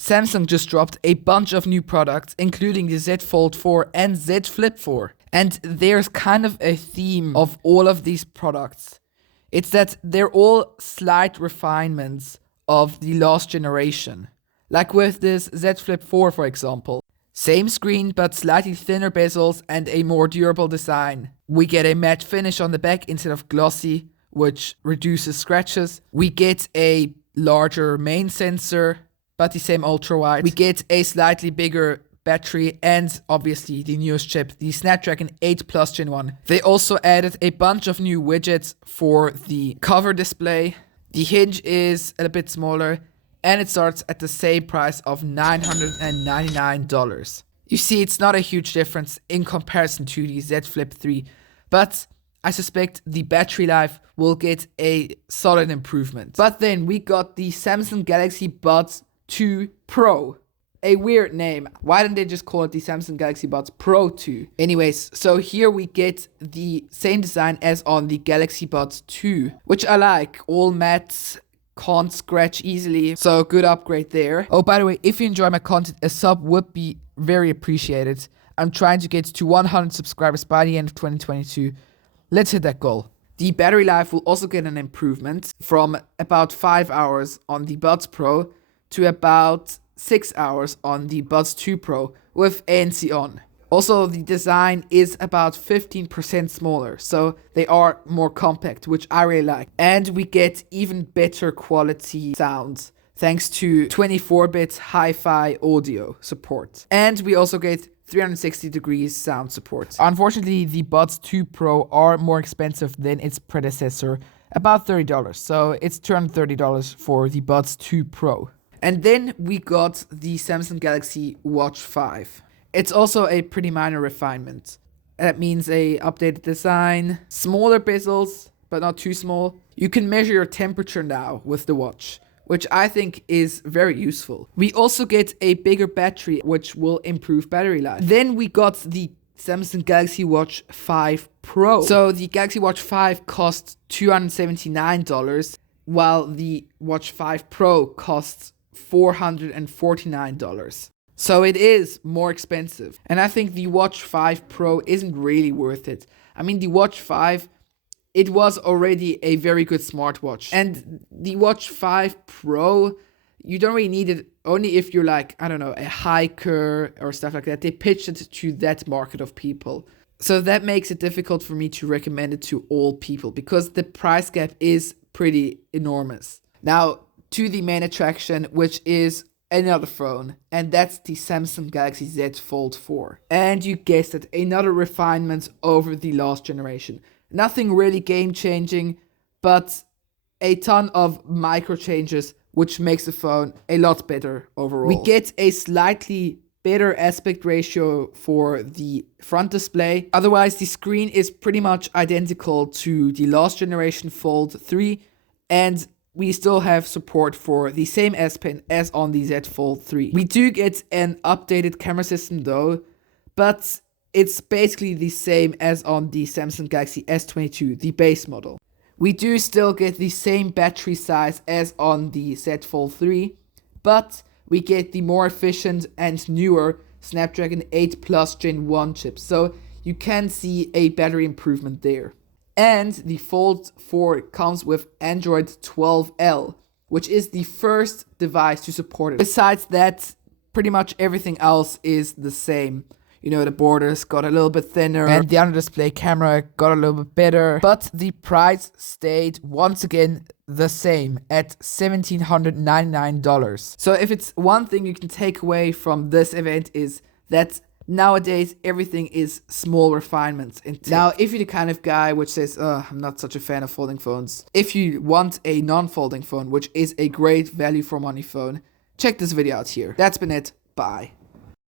Samsung just dropped a bunch of new products, including the Z Fold 4 and Z Flip 4. And there's kind of a theme of all of these products. It's that they're all slight refinements of the last generation. Like with this Z Flip 4, for example. Same screen, but slightly thinner bezels and a more durable design. We get a matte finish on the back instead of glossy, which reduces scratches. We get a larger main sensor, but the same ultra wide. We get a slightly bigger battery and obviously the newest chip, the Snapdragon 8 Plus Gen 1. They also added a bunch of new widgets for the cover display. The hinge is a bit smaller and it starts at the same price of $999. You see, it's not a huge difference in comparison to the Z Flip 3, but I suspect the battery life will get a solid improvement. But then we got the Samsung Galaxy Buds 2 Pro. A weird name. Why didn't they just call it the Samsung Galaxy Buds Pro 2? Anyways, so here we get the same design as on the Galaxy Buds 2, which I like. All matte, can't scratch easily, so good upgrade there. Oh, by the way, if you enjoy my content, a sub would be very appreciated. I'm trying to get to 100 subscribers by the end of 2022. Let's hit that goal. The battery life will also get an improvement from about 5 hours on the Buds Pro to about 6 hours on the Buds 2 Pro with ANC on. Also, the design is about 15% smaller, so they are more compact, which I really like. And we get even better quality sounds thanks to 24-bit hi-fi audio support. And we also get 360 degrees sound support. Unfortunately, the Buds 2 Pro are more expensive than its predecessor, about $30. So it's $230 for the Buds 2 Pro. And then we got the Samsung Galaxy Watch 5. It's also a pretty minor refinement. That means a updated design, smaller bezels, but not too small. You can measure your temperature now with the watch, which I think is very useful. We also get a bigger battery, which will improve battery life. Then we got the Samsung Galaxy Watch 5 Pro. So the Galaxy Watch 5 costs $279, while the Watch 5 Pro costs $449. So it is more expensive. And I think the Watch 5 Pro isn't really worth it. I mean, the Watch 5, it was already a very good smartwatch. And the Watch 5 Pro, you don't really need it only if you're like, I don't know, a hiker or stuff like that. They pitched it to that market of people. So that makes it difficult for me to recommend it to all people because the price gap is pretty enormous. Now, to the main attraction, which is another phone, and that's the Samsung Galaxy Z Fold 4. And you guessed it, another refinement over the last generation. Nothing really game-changing, but a ton of micro changes, which makes the phone a lot better overall. We get a slightly better aspect ratio for the front display. Otherwise, the screen is pretty much identical to the last generation Fold 3, and we still have support for the same S Pen as on the Z Fold 3. We do get an updated camera system though, but it's basically the same as on the Samsung Galaxy S22, the base model. We do still get the same battery size as on the Z Fold 3, but we get the more efficient and newer Snapdragon 8 Plus Gen 1 chip, so you can see a battery improvement there. And the Fold 4 comes with Android 12L, which is the first device to support it. Besides that, pretty much everything else is the same. You know, the borders got a little bit thinner and the under-display camera got a little bit better. But the price stayed once again the same at $1,799. So if it's one thing you can take away from this event is that nowadays, everything is small refinements. Now, if you're the kind of guy which says, I'm not such a fan of folding phones. If you want a non-folding phone, which is a great value for money phone, check this video out here. That's been it. Bye.